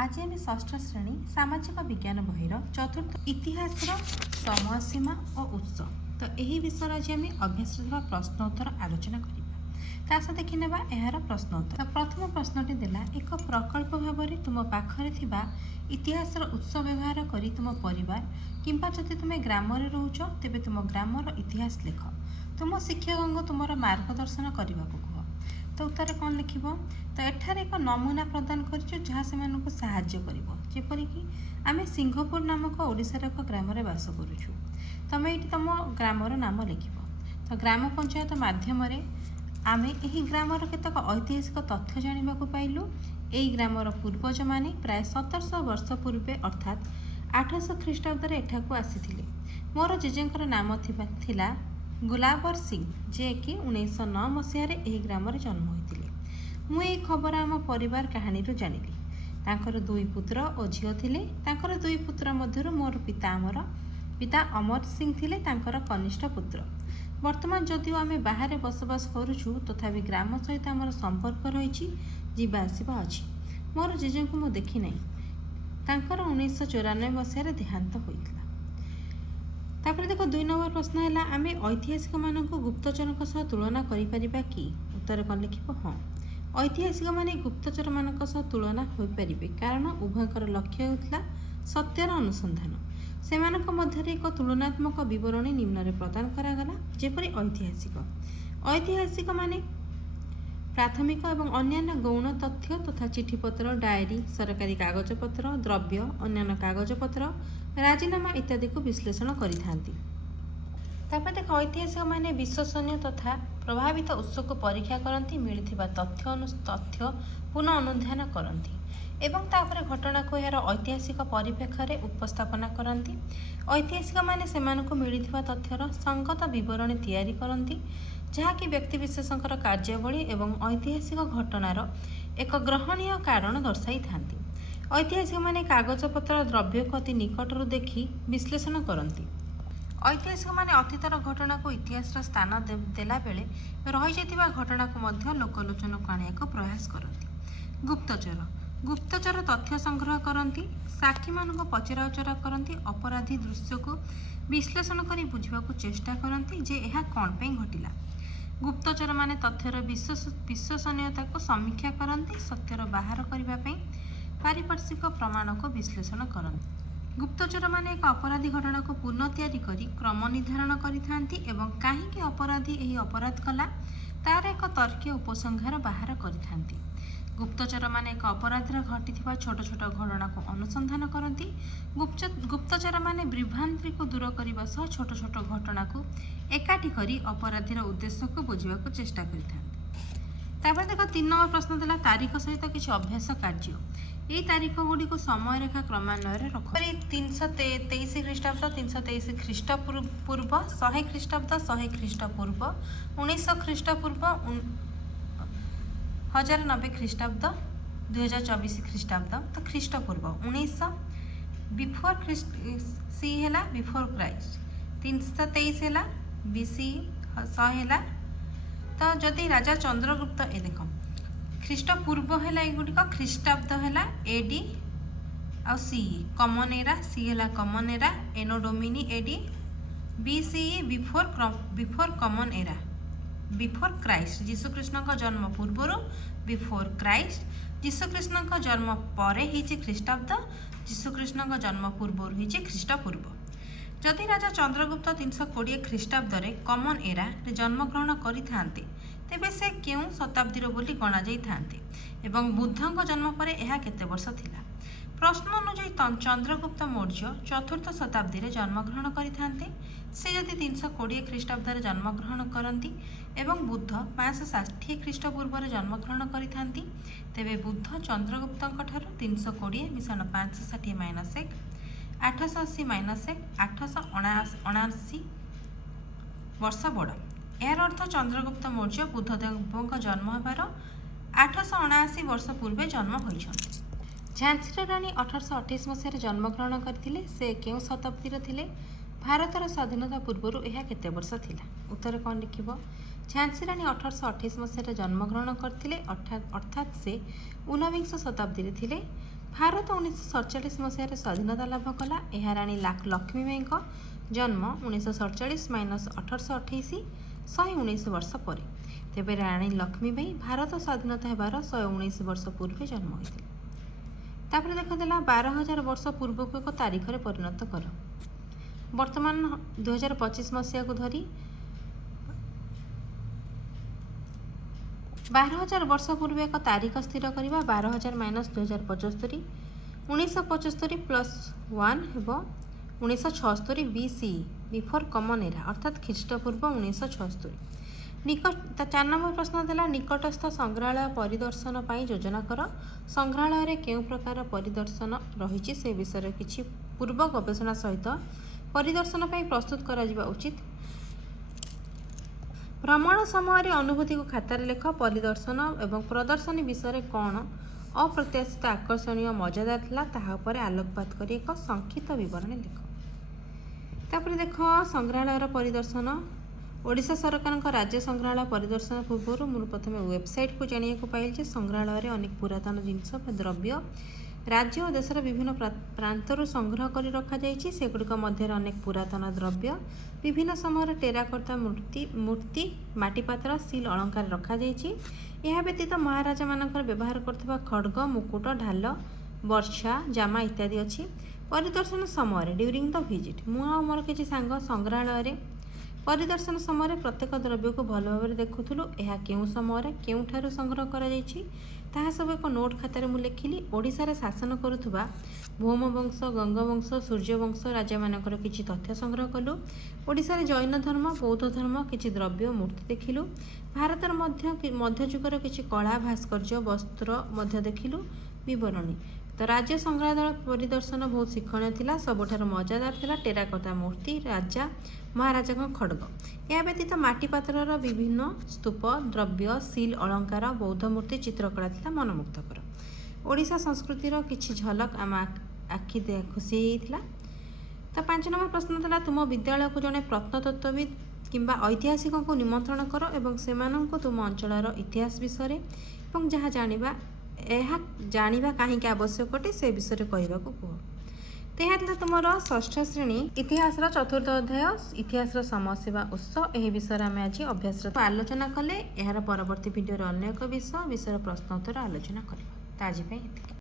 आज आम षष्ठ श्रेणी सामाजिक विज्ञान बहिर चतुर्थ इतिहास समय सीमा और उत्स तो यही विषय आज आम अभ्यास प्रश्नोत्तर आलोचना करवा देखी ना यार प्रश्नोत्तर। तो प्रथम प्रश्नटी देला एक प्रकल्प भाव में तुम पाखरे थिबा इतिहास उत्स व्यवहार करी तुम परिवार किंबा जदि तुम ग्राम रोच तेबे तुम ग्रामर इतिहास लिख तुम शिक्षक तुम मार्गदर्शन करने को कह। तो उत्तर कौन लिख तो एठार एक नमूना प्रदान कर जहाँ से जेपरिक आम सिंहपुर नामक ओडिशार एक ग्राम बास करुचु तुम ये तुम ग्रामर नाम लिख। तो ग्राम पंचायत माध्यम आम यही ग्रामर केतक ऐतिहासिक तथ्य जाना पाइलु। यही ग्रामर पूर्वज माने प्राय 1700 वर्ष पूर्वे अर्थात 800 ख्रीष्टाब्द एठाकू आसी। मोर जेजेंकर नाम थिला गुलाबर सिंह जे कि 1909 मसीह ग्राम जन्म होते। मुझे खबर आम परिवार कहानी जानिली। तांकर दुई पुत्र और झील थिले। तांकर दुई पुत्र मध्यरु मोर पिता अमर सिंह थिले तांकर कनिष्ठ पुत्र। वर्तमान जदिओ आम बाहर बसवास करुछु तथापि ग्राम सहित आमर संपर्क रही जीवासवा अच्छी। मोर जेजे को मुझे देखी ना तांकर 1994 मसीह देहांत होता। तापर देखो 2 नंबर प्रश्न है आम ऐतिहासिक मान गुप्तचर सह तुलना करिपरिबा कि। उत्तर कौन लिख हाँ ऐतिहासिक माने गुप्तचर मान तुलना हो पारे कारण उभयकर लक्ष्य होता सत्यर अनुसंधान। सेमानक मध्य एक तुलनात्मक विवरणी निम्न प्रदान करागला जेपरि ऐतिहासिक माने प्राथमिक एवं अन्यान्य गौण तथ्य तथा चिठीपत्र डायरी सरकारी कागजपत्र द्रव्य अन्यान्य कागजपत्र राजीनामा इत्यादि को विश्लेषण करिथांती। तापर देख ऐतिहासिक माने विश्वसनीय तथा प्रभावित उत्स को परीक्षा करती मिलथिबा तथ्य पुनः अनुध्यान करती एवं तापर घटना को यार ऐतिहासिक परिप्रेक्ष्य रे उपस्थापना करती। ऐतिहासिक माने सेमानकु मिलथिबा तथ्यर संगत विवरणी तैयारी करती जहाँकि व्यक्तिविशेषकर कार्यावली एवं ऐतिहासिक घटनार एक ग्रहणीय कारण दर्शाई थांती। ऐतिहासिक माने कागजपत्र द्रव्य को अति निकटरू देखि विश्लेषण करती। ऐतिहासिक माने अतीतर घटना को इतिहास स्थान देला बेले रही जाइतिबा घटना को मध्य लोकलोचन को आनिया को प्रयास करती। गुप्तचर तथ्य संग्रह करती साक्षी मान को पचराउचरा करती अपराधी दृश्य को विश्लेषण करी बुझा चेष्टा करती जे यह कौन पे घटिला। गुप्तचर माने तथ्यर विश्वसनीयता को समीक्षा करती सत्यर बाहर करने पारिपार्श्विक प्रमाण को विश्लेषण करती। गुप्तचर माने एक अपराधी घटना को पुनः तैयारी करी क्रम निर्धारण करिथांती एवं काहींकि अपराधी एही अपराध कला तार एक तर्कीय उपसंहार बाहर करिथांती। गुप्तचर माने एक अपराधीर घटिथिबा छोट छोट घटना को अनुसंधान करती। गुप्तचर माने विभ्रांति को दूर करने सह छोट छोट घटना को एकाठी करी अपराधीर उद्देश्य को बुझा चेष्टा करिथांती। तापर देखो 3 नंबर प्रश्न देला तारीख सहित किसी अभ्यास कार्य। यही तारीख गुड़ी को समय रेखा क्रमान्वय रख 323 ख्रीष्टाब्द 323 ख्रीष्टपूर्व 100 ख्रीष्टाब्द 100 ख्रीष्टपूर्व 1900 ख्रीष्टपूर्व 1090 ख्रीष्टाब्द 2024 ख्रीष्टाब्द। तो ख्रीष्टपूर्व 1900 बिफोर सी है बिफोर क्राइस्ट 323 है बीसी 100 है। तो जदि राजा चंद्रगुप्त ए देख ख्रीष्टपूर्व है युड़िक ख्रीष्टाब्द है एडी आ सी कमन एरा सी है कमन एरा एनो डोमिनी एडी बीसी बिफोर कमन एरा बिफोर क्राइस्ट जीशुकृष्ण का जन्म पूर्वर बिफोर क्राइस्ट जीशुकृष्ण का जन्म पर ख्रीष्टाब्द जीशुकृष्ण का जन्म पूर्वर ख्रीष्टपूर्व। जदि राजा चंद्रगुप्त 320 ख्रीष्टाब्द कमन एरा रे जन्मग्रहण करिथांते तेबे से क्यों शताब्दीर बोली गणा जाई थांते एवं बुद्धଙ୍କ जन्म पर यह केते वर्ष थिला। प्रश्न अनुଯାयी चंद्रगुप्त मौर्य 4th शताब्दी रे जन्मग्रहण करिथांते से जदि 320 ख्रीष्टाब्द रे जन्मग्रहण करती एवं बुद्ध 560 ख्रीष्टपूर्व रे जन्मग्रहण करिथांती तेबे बुद्ध चंद्रगुप्त ठारू 320 मिशन 560 माइनस 1 880 माइनस 1 879 वर्ष बड़। यार अर्थ चंद्रगुप्त मौर्य बुद्धदेव जन्म होबार 879 वर्ष पूर्वे जन्म होइछन्ति। झांसी राणी 1828 मसीह जन्मग्रहण करथिले से केउ शताब्दी थिले भारतर स्वाधीनता पूर्व यह केते वर्ष थिला। उत्तर कौन लिखिबो झांसी राणी 1828 मसीह जन्मग्रहण करथिले अर्थात से 19 शताब्दी थिले भारत 1947 मसीह स्वाधीनता लाभ कला। यह राणी लक्ष्मीबाई जन्म 1947 - 1828 119 वर्ष पर। तेबे राणी लक्ष्मीबाई भारत स्वाधीनता होबार 119 वर्ष पूर्व जन्म होते। तापर देखा 12,000 वर्ष पूर्व को एक तारीख में परिणत कर। वर्तमान 2025 मसीहा को धरी 12,000 वर्ष पूर्व एक तारीख स्थिर करवा। 12,000 - 2075 1975 + 1 हेब 1976 BCE बिफोर कमन एरा अर्थात ख्रीष्टपूर्व 1976। 4 नंबर प्रश्न था निकटस्थ संग्रहालय परिदर्शन पर योजना कर। संग्रहालय केउं प्रकार परिदर्शन रही से विषय किछि पूर्व गवेषणा सहित परिदर्शन पर प्रस्तुत करा उचित। भ्रमण समय अनुभूति को खातार लेख। परिदर्शन एवं प्रदर्शनी विषय कौन अप्रत्याशित आकर्षणीय मजादार था ताहा पर आलोकपात कर एक संक्षिप्त बरणी लेख। तापर देख संग्रहालय परिदर्शन। ओडिशा सरकार राज्य संग्रहालय परिदर्शन पूर्व मुझे प्रथम वेबसाइट को जाना पाइल संग्रहालय अनेक पुरातन जिनस द्रव्य राज्य और देशर विभिन्न प्रांतर संग्रह कर रखा सेगुड़िक मध्य अनेक पुरातन द्रव्य विभिन्न समय टेराकोटा मूर्ति माटीपात्र सील अलंकार रखा यह व्यतीत महाराजा मानकर व्यवहार करथिबा खड्ग मुकुट ढाल वर्षा जामा इत्यादि अच्छी। परिदर्शन समय ड्यूरिंग द विजिट मोर किसी सांग संग्रहालय परिदर्शन समय प्रत्येक द्रव्य को भल भाव देखुलु यह केउं समय केउंठारु संग्रह करा जायछि ताहा सब एक नोट खातार मु लिखिली। ओडिशा शासन करुवा भौम वंश गंगवंश सूर्यवंश राजा मानकर किछि तथ्य संग्रह कलु। ओडिशा जैन धर्म बौद्ध धर्म किछि द्रव्य मूर्ति देखिलु। भारतर मध्ययुगर किछि कला भास्कर्य वस्त्र मध्य देखिलु विवरणी। तो राज्य संग्रहालय परिदर्शन बहुत शिक्षणीय थिला। सबुठार मजादार थिला टेराकोटा मूर्ति राजा महाराजा खड्ग। यह व्यतीत माटीपात्र विभिन्न स्तूप द्रव्य सील अलंकार बौद्ध मूर्ति चित्रकला थिला मनमुग्धकर। ओडिशा संस्कृतिर किछि झलक आम आखि खुशी होइथिला। तो 5 नंबर प्रश्न था तुम विद्यालय को जड़े प्रत्नतत्वविद किंबा ऐतिहासिक को निमंत्रण कर एवं सेमानंको तुम अंचलर इतिहास विषय और जहाँ जानिबा कहीं आवश्यक अटे से विषय कहवा कह। तो यह तुम 6ठ श्रेणी इतिहास 4th अध्याय इतिहास समाजसेवा उत्स यह विषय आम आज अभ्यास आलोचना कले। यार परवर्ती भिडियो अन्य एक विषय प्रश्न उत्तर आलोचना करवा। आज